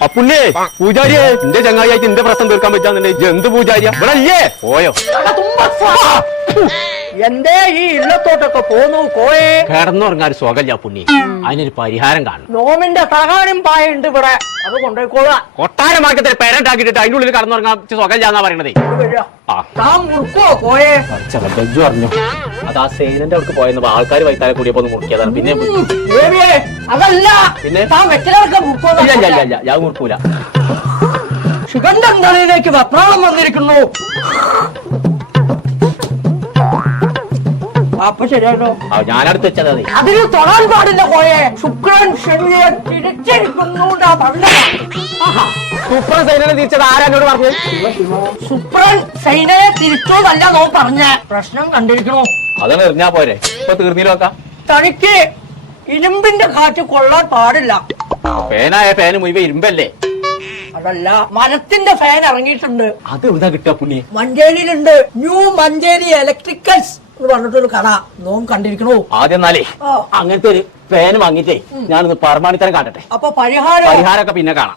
അപ്പുല്ലേ പൂജാരിയെ എന്റെ ചങ്ങായിയായിട്ട് എന്റെ പ്രശ്നം തീർക്കാൻ പറ്റാന്നുണ്ടെ എന്ത് പൂജാരിയാ ഇവിടെ അല്ലേ പോയോ എന്തേ ഈ ഇല്ലത്തോട്ടൊക്കെ പോന്നു കോയെ കിടന്നുറങ്ങാൻ സുഖമില്ല പുണ്ണി അതിനൊരു പരിഹാരം കാണും നോമിന്റെ തലകാണിയും പായുണ്ട് ഇവിടെ അത് കൊണ്ടുപോയിക്കോളാം കൊട്ടാരമാർക്കത്തിൽ പേരണ്ടാക്കിട്ട് അതിന്റെ ഉള്ളിൽ കടന്നുറങ്ങാൻ സുഖമില്ലാന്നാ പറയണതേ താൻ മുറുക്കോ കോയെ ബെജ്ജു പറഞ്ഞു അത് ആ സേനന്റെ അവർക്ക് പോയെന്ന് ആൾക്കാർ വൈത്താലെ കൂടിയപ്പോ ഒന്ന് മുറിക്കിയതാണ് പിന്നെ ദേവിയേ അതല്ല പിന്നെ താൻ വെച്ചിലൊക്കെ മുറുക്കോ ഞാൻ മുറിക്കൂല ശിവന്റെ തലയിലേക്ക് വെപ്രാളം വന്നിരിക്കുന്നു അപ്പൊ ശരിയാണോ ഞാനടുത്ത് വെച്ചത് അതിന് തൊടാൻ പാടില്ല കോയെ ശുക്രൻ ശനിയെ തിരിച്ചിരിക്കുന്നു സൂപ്പർ സൈനനെ തിരിച്ചത് ആരാന്നോട് പറഞ്ഞു ശുക്രൻ സൈനയെ തിരിച്ചോന്നല്ല നോ പറഞ്ഞ പ്രശ്നം കണ്ടിരിക്കണോ അതാണ് എറിഞ്ഞാ പോരെ ഇപ്പൊ തീർന്നില്ലോക്കാം തനിക്ക് ഇരുമ്പിന്റെ കാറ്റ് കൊള്ളാൻ പാടില്ല ഫാനായ ഫാന് മുഴുവൻ ഇരുമ്പല്ലേ അതല്ല മരത്തിന്റെ ഫാൻ ഇറങ്ങിയിട്ടുണ്ട് അത് എവിടുന്നാ കിട്ടുക പുണ്യ മഞ്ചേരിയിലുണ്ട് ന്യൂ മഞ്ചേരി ഇലക്ട്രിക്കൽസ് എന്ന് പറഞ്ഞിട്ടൊരു കട നോം കണ്ടിരിക്കണോ ആദ്യം എന്നാലേ അങ്ങനത്തെ ഒരു ഫാൻ വാങ്ങിട്ടേ ഞാനൊന്ന് പരമാണിത്തരം കാട്ടട്ടെ അപ്പൊ പരിഹാരം പരിഹാരമൊക്കെ പിന്നെ കാണാം